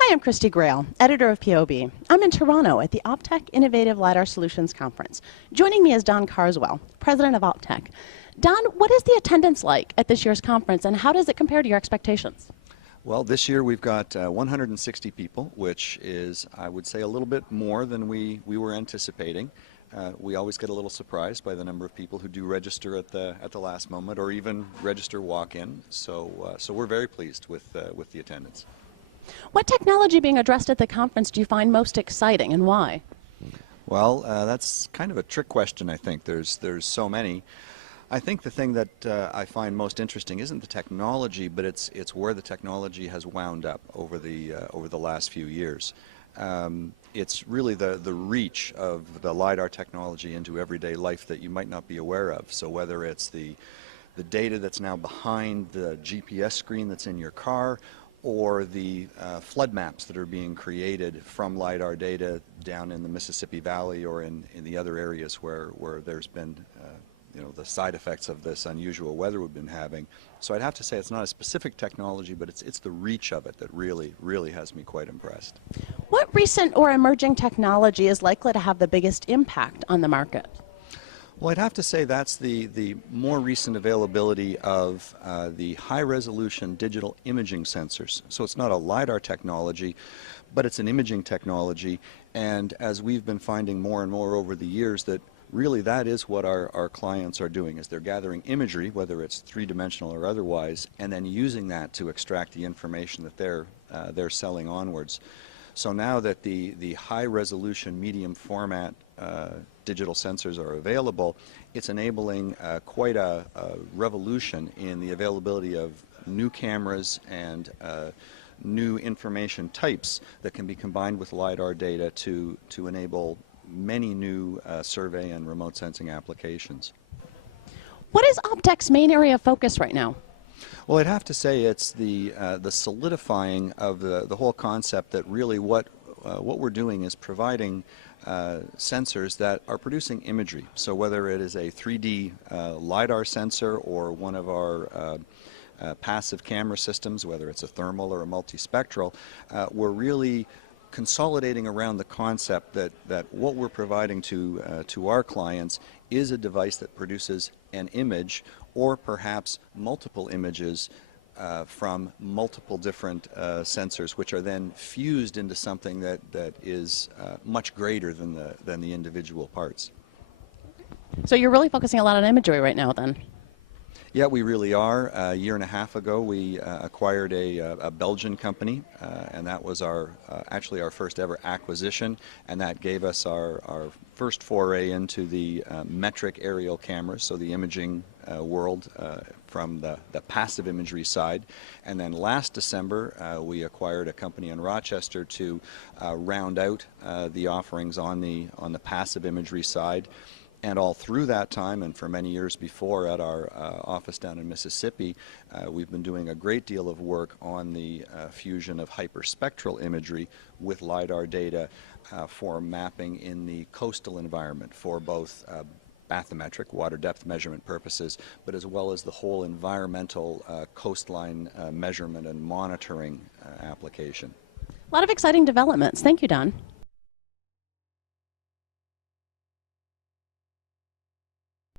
Hi, I'm Christy Grail, editor of POB. I'm in Toronto at the Optech Innovative LiDAR Solutions Conference. Joining me is Don Carswell, president of Optech. Don, what is the attendance like at this year's conference, and how does it compare to your expectations? Well, this year we've got 160 people, which is, I would say, a little bit more than we were anticipating. We always get a little surprised by the number of people who do register at the last moment, or even register walk-in. So we're very pleased with the attendance. What technology being addressed at the conference do you find most exciting, and why? Well, that's kind of a trick question, I think. There's so many. I think the thing that I find most interesting isn't the technology, but it's where the technology has wound up over the last few years. It's really the reach of the LiDAR technology into everyday life that you might not be aware of. So whether it's the data that's now behind the GPS screen that's in your car, or the flood maps that are being created from LiDAR data down in the Mississippi Valley or in the other areas where there's been the side effects of this unusual weather we've been having. So I'd have to say it's not a specific technology, but it's the reach of it that really has me quite impressed. What recent or emerging technology is likely to have the biggest impact on the market? Well, I'd have to say that's the more recent availability of the high-resolution digital imaging sensors. So it's not a LiDAR technology, but it's an imaging technology. And as we've been finding more and more over the years, that really that is what our clients are doing, is they're gathering imagery, whether it's three-dimensional or otherwise, and then using that to extract the information that they're selling onwards. So now that the high-resolution, medium format digital sensors are available, it's enabling quite a revolution in the availability of new cameras and new information types that can be combined with LiDAR data to enable many new survey and remote sensing applications. What is Optech's main area of focus right now? Well, I'd have to say it's the solidifying of the whole concept that really what we're doing is providing sensors that are producing imagery. So whether it is a 3D LiDAR sensor or one of our passive camera systems, whether it's a thermal or a multispectral, we're really consolidating around the concept that what we're providing to our clients is a device that produces an image or perhaps multiple images from multiple different sensors, which are then fused into something that is much greater than the individual parts. So you're really focusing a lot on imagery right now, then? Yeah, we really are. A year and a half ago, we acquired a Belgian company, and that was actually our first ever acquisition, and that gave us our first foray into the metric aerial cameras, so the imaging world from the passive imagery side. And then last December, we acquired a company in Rochester to round out the offerings on the passive imagery side. And all through that time, and for many years before at our office down in Mississippi, we've been doing a great deal of work on the fusion of hyperspectral imagery with LiDAR data for mapping in the coastal environment for both bathymetric, water depth measurement purposes, but as well as the whole environmental coastline measurement and monitoring application. A lot of exciting developments. Thank you, Don.